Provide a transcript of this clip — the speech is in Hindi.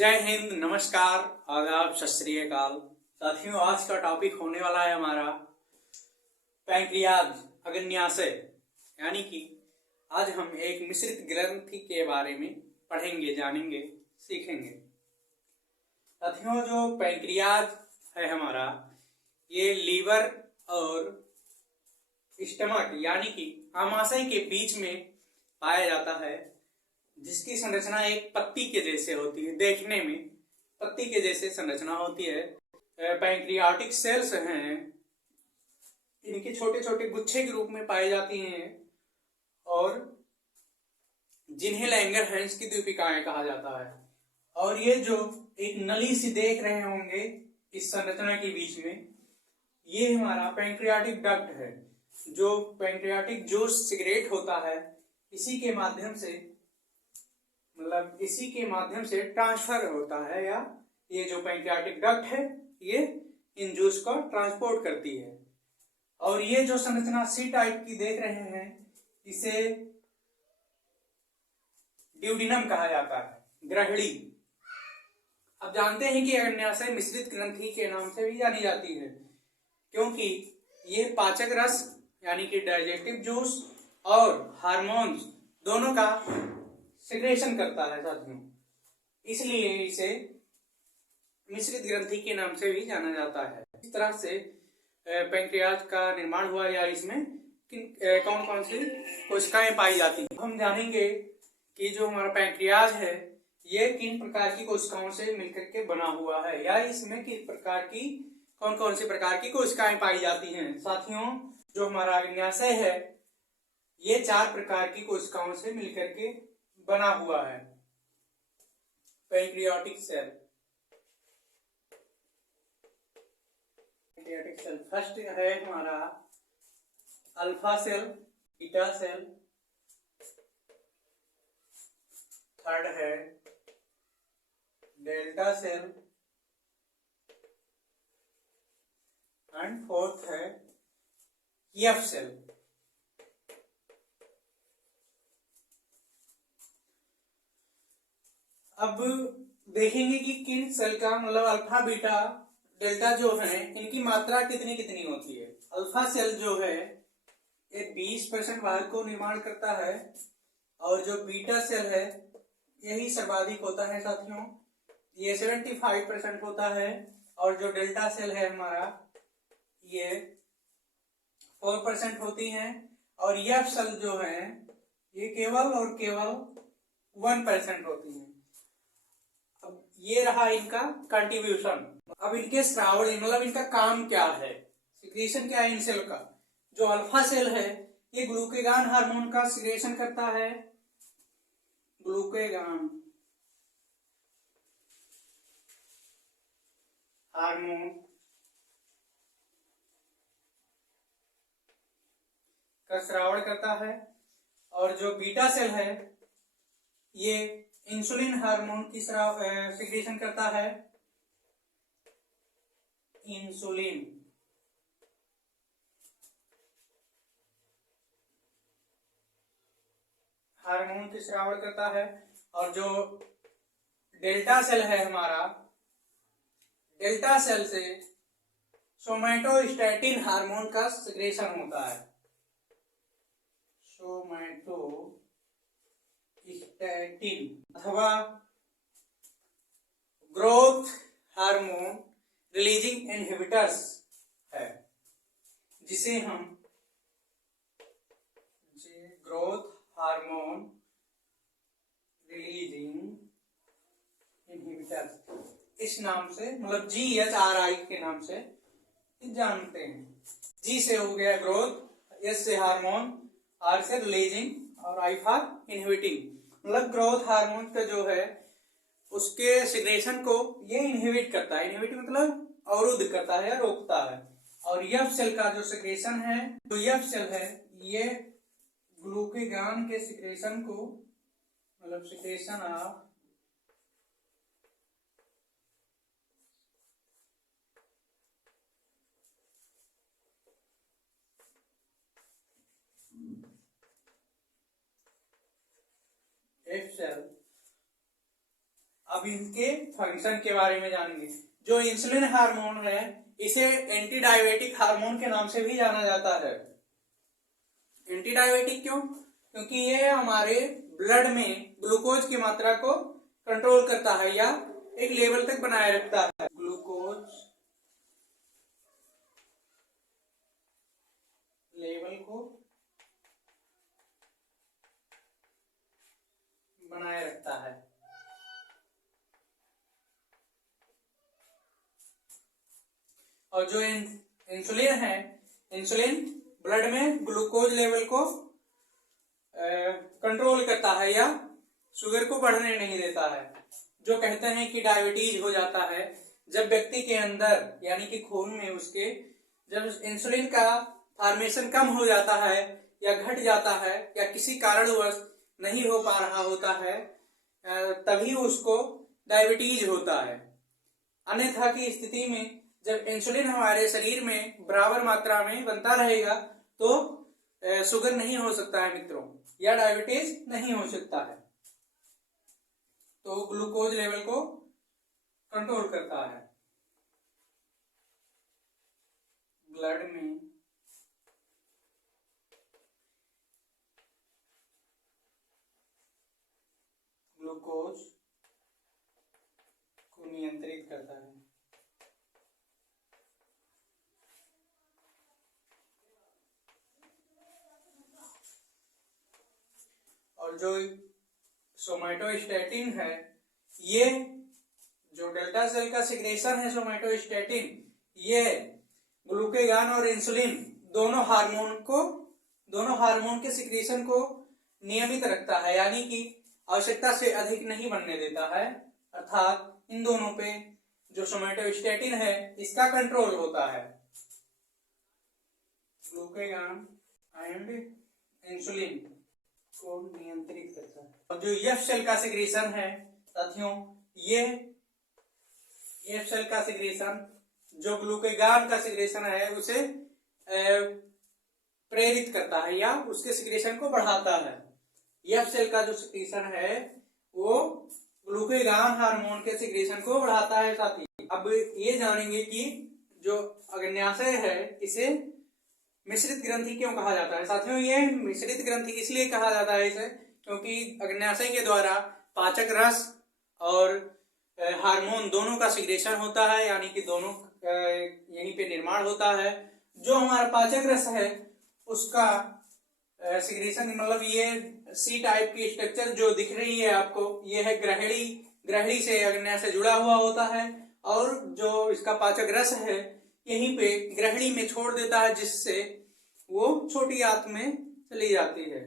जय हिंद, नमस्कार, आदाब, सत श्री अकाल। साथियों, आज का टॉपिक होने वाला है हमारा पैंक्रियाज अग्न्याशय, यानी कि आज हम एक मिश्रित ग्रंथि के बारे में पढ़ेंगे, जानेंगे, सीखेंगे। साथियों, जो पैंक्रियाज है हमारा, ये लीवर और स्टमक यानी कि आमाशय के बीच में पाया जाता है, जिसकी संरचना एक पत्ती के जैसे होती है। देखने में पत्ती के जैसे संरचना होती है। पैंक्रियाटिक सेल्स हैं, इनके छोटे छोटे गुच्छे के रूप में पाए जाती हैं और जिन्हें लैंगरहैंस की द्वीपिकाएं कहा जाता है। और ये जो एक नली सी देख रहे होंगे इस संरचना के बीच में, ये हमारा पैंक्रियाटिक डक्ट है। जो पैंक्रियाटिक जूस सिगरेट होता है, इसी के माध्यम से ट्रांसफर होता है, या ये जो पैंक्रियाटिक डक्ट है ये इन जूस को ट्रांसपोर्ट करती है। और ये जो संरचना सी टाइप की देख रहे हैं, इसे ड्यूडिनम कहा जाता है, ग्रहणी। अब जानते हैं कि अग्न्याशय मिश्रित ग्रंथि के नाम से भी जानी जाती है, क्योंकि ये पाचक रस यानी कि डाइजेस्टिव जूस और हार्मोन्स दोनों का सिक्रेशन करता है साथियों, इसलिए इसे मिश्रित ग्रंथि के नाम से भी जाना जाता है। इस तरह से पैंक्रियाज का निर्माण हुआ, या इसमें कौन कौन सी कोशिकाएं पाई जाती हैं। हम जानेंगे कि जो हमारा पैंक्रियाज है ये किन प्रकार की कोशिकाओं से मिलकर के बना हुआ है, या इसमें किस प्रकार की कौन कौन सी प्रकार की कोशिकाएं पाई जाती हैं। साथियों, जो हमारा अग्न्याशय है ये 4 प्रकार की कोशिकाओं से मिलकर के बना हुआ है। पैंक्रियाटिक सेल, फर्स्ट है हमारा alpha cell, beta cell, third है डेल्टा सेल एंड फोर्थ है एफ सेल। अब देखेंगे कि किन सेल का मतलब अल्फा, बीटा, डेल्टा जो है इनकी मात्रा कितनी कितनी होती है। अल्फा सेल जो है ये 20% भार को निर्माण करता है, और जो बीटा सेल है यही सर्वाधिक होता है साथियों, ये 75% होता है। और जो डेल्टा सेल है हमारा ये 4% होती है, और एफ सेल जो है ये केवल और केवल 1% होती है। अब ये रहा इनका कंट्रीब्यूशन। अब इनके श्रावणी मतलब इनका काम क्या है, सिक्रेशन क्या है इन सेल का। जो अल्फा सेल है ये ग्लूकेगान हार्मोन का सिक्रेशन करता है, ग्लूकेगान हार्मोन का श्रावण करता है। और जो बीटा सेल है ये इंसुलिन हार्मोन की सिक्रेशन करता है, इंसुलिन हार्मोन की श्रावण करता है। और जो डेल्टा सेल है हमारा, डेल्टा सेल से सोमैटोस्टैटिन हार्मोन का सिक्रेशन होता है, सोमैटोस्टैटिन अथवा ग्रोथ हार्मोन रिलीजिंग इनहिबिटर्स है, जिसे हम ग्रोथ हार्मोन रिलीजिंग इनहिबिटर्स इस नाम से मतलब GHRI के नाम से जानते हैं। G से हो गया ग्रोथ, S से हार्मोन, R से रिलीजिंग और I फॉर इनहिबिटिंग। मतलब ग्रोथ हार्मोन का जो है उसके सिक्रेशन को ये इनहिबिट करता है, इनहिबिट मतलब अवरुद्ध करता है, रोकता है। और एफ सेल का जो सिक्रेशन है, जो एफ सेल है ये ग्लूकेगान के सिक्रेशन को मतलब सिक्रेशन ऑफ एफ सेल अब इनके फंक्शन के बारे में जानेंगे। जो इंसुलिन हार्मोन है इसे एंटी डायबिटिक हार्मोन के नाम से भी जाना जाता है। एंटी डायबिटिक क्यों? क्योंकि ये हमारे ब्लड में ग्लूकोज की मात्रा को कंट्रोल करता है या एक लेवल तक बनाए रखता है। ग्लूकोज लेवल को बनाए रखता है। और जो इंसुलिन है, इंसुलिन ब्लड में ग्लूकोज लेवल को कंट्रोल करता है या शुगर को बढ़ने नहीं देता है। जो कहते हैं कि डायबिटीज हो जाता है जब व्यक्ति के अंदर यानी कि खून में उसके जब इंसुलिन का फॉर्मेशन कम हो जाता है या घट जाता है या किसी कारणवश नहीं हो पा रहा होता है, तभी उसको डायबिटीज होता है। अन्यथा की स्थिति में जब इंसुलिन हमारे शरीर में बराबर मात्रा में बनता रहेगा तो शुगर नहीं हो सकता है मित्रों, या डायबिटीज नहीं हो सकता है। तो ग्लूकोज लेवल को कंट्रोल करता है ब्लड में। ग्लूकोज को नियंत्रित करता है। और जो सोमैटोस्टैटिन है, ये जो डेल्टा सेल का सिक्रेशन है सोमैटोस्टैटिन, ये ग्लूकेगान और इंसुलिन दोनों हार्मोन के सिक्रेशन को नियमित रखता है, यानी कि आवश्यकता से अधिक नहीं बनने देता है। अर्थात इन दोनों पे जो सोमैटोस्टैटिन है इसका कंट्रोल होता है। ग्लूकेगान एंड इंसुलिन को नियंत्रित करता है। और जो एफ सेल का सिक्रेशन है साथियों, ये एफ सेल का सिक्रेशन जो ग्लूकेगान का सिक्रेशन है उसे प्रेरित करता है या उसके सिक्रेशन को बढ़ाता है। एफ सेल का जो सिक्रेशन है वो ग्लूकेगान हार्मोन के सिक्रेशन को बढ़ाता है साथी। अब ये जानेंगे कि जो अग्न्याशय है इसे मिश्रित ग्रंथि क्यों कहा जाता है। साथियों, ये मिश्रित ग्रंथि इसलिए कहा जाता है इसे क्योंकि अग्न्याशय के द्वारा पाचक रस और हार्मोन दोनों का सिक्रेशन होता है, यानी कि दोनों यहीं पे निर्माण होता है। जो हमारा पाचक रस है उसका सिक्रेशन, मतलब ये सी टाइप की स्ट्रक्चर जो दिख रही है आपको, ये है ग्रहणी से अग्न्याशय जुड़ा हुआ होता है और जो इसका पाचक रस है यहीं पे ग्रहणी में छोड़ देता है, जिससे वो छोटी आंत में चली जाती है।